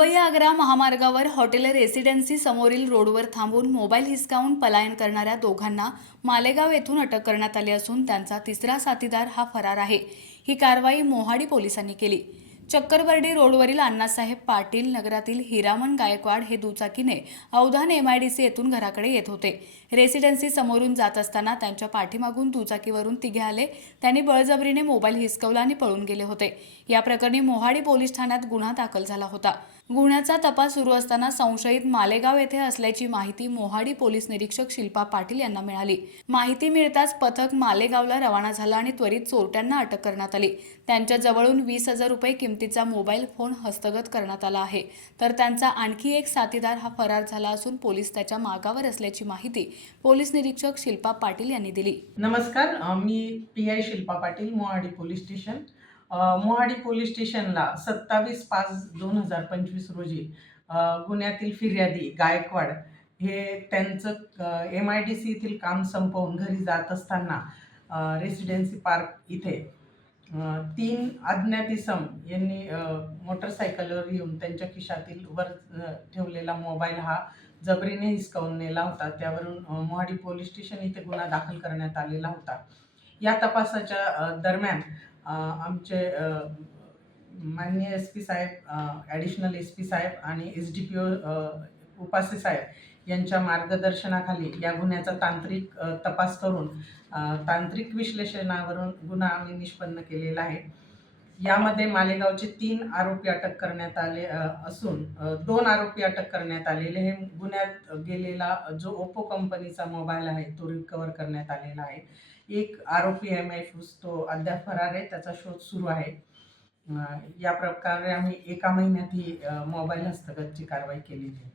मुंबई आग्रा महामार्गावर hotel residency समोरील रोडवर थांबून मोबाईल हिसकावून पलायन करणाऱ्या दोघांना मालेगाव येथून अटक करण्यात आली असून त्यांचा तिसरा साथीदार हा फरार आहे। ही कारवाई मोहाडी पोलिसांनी केली। चक्करबर्डी रोडवरील अण्णासाहेब पाटील नगरातील हिरामन गायकवाड हे दुचाकीने अवधान एमआयडीसी येथून घराकडे येत होते। रेसिडेन्सी समोरून जात असताना त्यांच्या पाठीमागून दुचाकीवरून तिघे आले। त्यांनी बळजबरीने मोबाईल हिसकवला आणि पळून गेले होते। या प्रकरणी मोहाडी पोलीस ठाण्यात गुन्हा दाखल झाला होता। गुन्ह्याचा तपास सुरू असताना संशयित मालेगाव येथे असल्याची माहिती मोहाडी पोलीस निरीक्षक शिल्पा पाटील यांना मिळाली। माहिती मिळताच पथक मालेगावला रवाना झाला आणि त्वरित चोरट्यांना अटक करण्यात आली। त्यांच्या जवळून 20,000 रुपये किमतीचा मोबाईल फोन हस्तगत करण्यात आला आहे। तर त्यांचा आणखी एक साथीदार हा फरार झाला असून पोलीस त्याच्या मागावर असल्याची माहिती पोलीस निरीक्षक शिल्पा पाटील यांनी दिली। नमस्कार, मी PI Shilpa Patil, Mohadi police station. Mohadi police स्टेशनला 27/5/2025 रोजी गुन्ह्यातील फिर्यादी गायकवाड हे त्यांचं MIDC येथील काम संपवून घरी जात असताना रेसिडेन्सी पार्क इथे 3 अज्ञात इसम यांनी मोटरसायकलवर येऊन त्यांच्या खिशातील वर ठेवलेला मोबाईल हा जबरीने हिसकावून नेला होता। त्यावरून मोहाडी पोलीस स्टेशन इथे गुन्हा दाखल करण्यात आलेला होता। या तपासाच्या दरम्यान आमचे माननीय SP साहेब, ॲडिशनल SP साहेब आणि SDPO उपासे साहेब यांच्या मार्गदर्शनाखाली या गुन्ह्याचा तांत्रिक तपास करून तांत्रिक विश्लेषणावरून गुन्हा आम्ही निष्पन्न केलेला आहे। यामध्ये मालेगावचे 3 आरोपी अटक करण्यात आले असून 2 आरोपी अटक करण्यात आलेले। हे गुन्ह्यात गेलेला जो ओप्पो कंपनीचा मोबाईल आहे तो रिकव्हर करण्यात आलेला आहे। एक आरोपी MIFUS तो अद्याप फरार आहे, त्याचा शोध सुरू आहे। या प्रकारे आम्ही एका महिन्यात ही मोबाईल हस्तगतची कारवाई केलेली आहे।